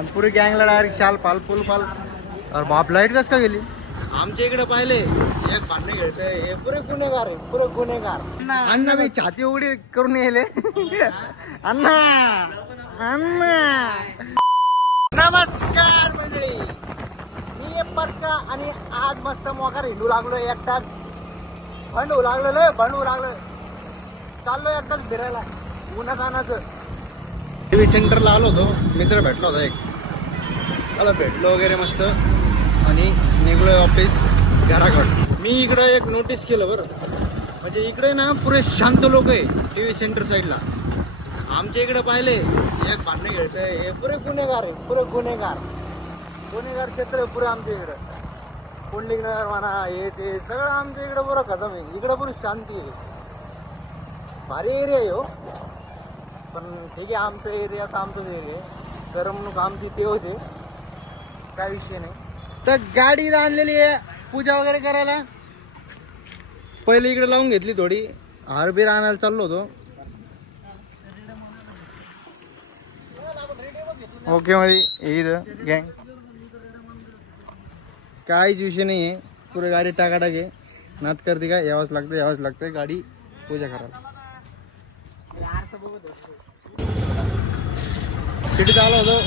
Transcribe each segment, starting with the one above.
आणि पुरी गँगला डायरेक्ट शाल पाल फुल फाल. अरे बाप, लाईट कस का गेली? आमच्या इकडे पाहिले एक भांडणे खेळतंय, हे पुरे गुन्हेगार आहे, पुरे गुन्हेगार. अण्णा मी छाती उघडी करून येले. अण्णा अण्णा नमस्कार मंडळी, मी आहे परसा आणि आज मस्त मोकार हिंडू लागलो एकटाच. भांडू लागलेलं, भांडू लागलं, चाललो एकटाच फिरायला उन्हातानाचं. टीव्ही सेंटरला आलो होतो, मित्र भेटला होता एक, त्याला भेटलो वगैरे मस्त आणि निघलोय ऑफिस घराकडं. मी इकडं एक नोटीस केलं बरं, म्हणजे इकडे ना पुरे शांत लोक आहे टीव्ही सेंटर साईडला. आमच्या इकडे पाहिले एक भांडणे खेळतंय, हे पुरे गुन्हेगार आहे, पुरे गुन्हेगार गुन्हेगार क्षेत्र आहे पुरे आमच्या इकडं. पुंडलिक नगर म्हणा, हे ते सगळं आमच्या इकडं पुरं खतम आहे. इकडं पुरी शांती आहे, भारी एरिया आहे हो. पण ठीक आहे, आमचं एरिया तर आमचंच एरिया आहे, करमणूक आमची तेवच आहे, काय विषय नाही. तर गाडी आणलेली आहे पूजा वगैरे करायला. पहिले इकडे लावून घेतली थोडी, हारबीर आणायला चाललो होतो. ओके मध्ये इथं गँग काहीच विषय नाही आहे, पुरे गाडी टाकाटाके नात करते काय, यावंच लागतं गाडी पूजा करायला. सिटीत आलो होतो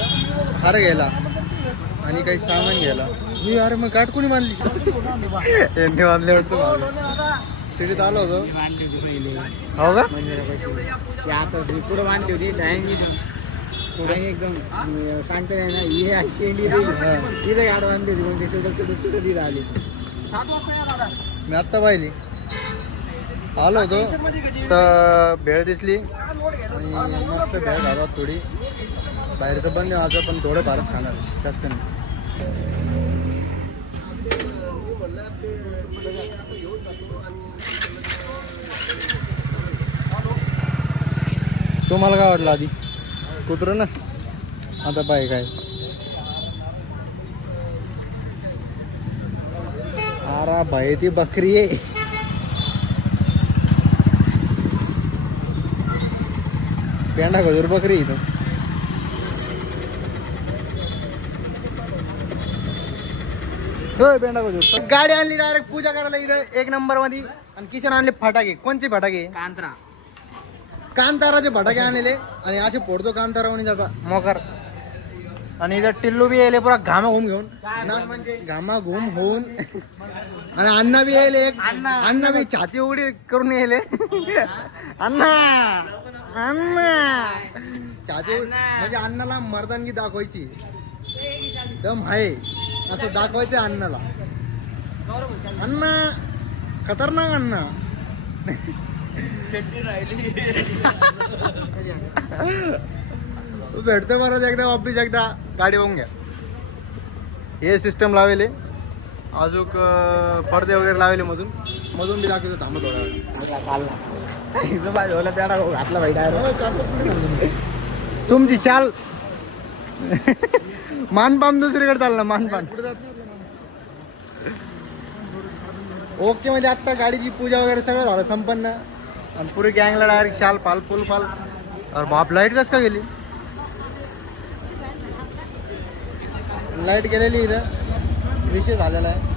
हार घ्यायला आणि काही सामान घ्यायला. मी अरे मग गाठ कोणी बांधली? यांनी बांधले वाटतं. सिटीत आलो होतो, हो का? पुढे बांधली होती एकदम सांगता नाही ना, ही अशी तिथे गाड बांधली होती, मग तिथे आली. मी आत्ता पाहिली. आलो होतो तर भेळ दिसली आणि मस्त भेळ झाला. थोडी बाहेरचं बंद माझं, पण थोडं फारच खाणार, जास्त नाही. तुम्हाला काय वाटलं आधी? कुत्रं ना, आता पाय काय. अरे भाई ती बकरी आहे. पेंडा खजूर बकरी इथं. पेंडा खजूर. गाडी आणली डायरेक्ट पूजा करायला इथं एक नंबर मध्ये. आणि किशन आणले फटाके. कोणचे फटाके? कांताराचे फटाके आणलेले आणि असे फोडतो कांतारावणी जाता मोकार. आणि इथं टिल्लू बी यायले पुरा घामा घुम घेऊन, घामा घुम होऊन. आणि अण्णा बी यायले एक, अण्णा बी छाती उघडी करून यायले. अण्णा अण्णा छाती म्हणजे अण्णाला मर्दानगी दाखवायची, दम आहे असं दाखवायचं अण्णाला. अण्णा खतरनाक अण्णा. भेटतो परत एकदा ऑफिस, एकदा गाडी होऊन घ्या. हे सिस्टम लावेले, अजून पडदे वगैरे लावेले मधून मधून बी दाखवतो. थांबत तुमची चाल मानपान दुसरीकडे चालला, मानपान. ओके म्हणजे आत्ता गाडीची पूजा वगैरे सगळं झालं संपन्न. आणि पुरी गँगला डायरेक्ट शाल पाल फुल फाल. अरे बाप, लाईट कस का गेली? लाईट गेलेली इथं, विषय झालेला आहे.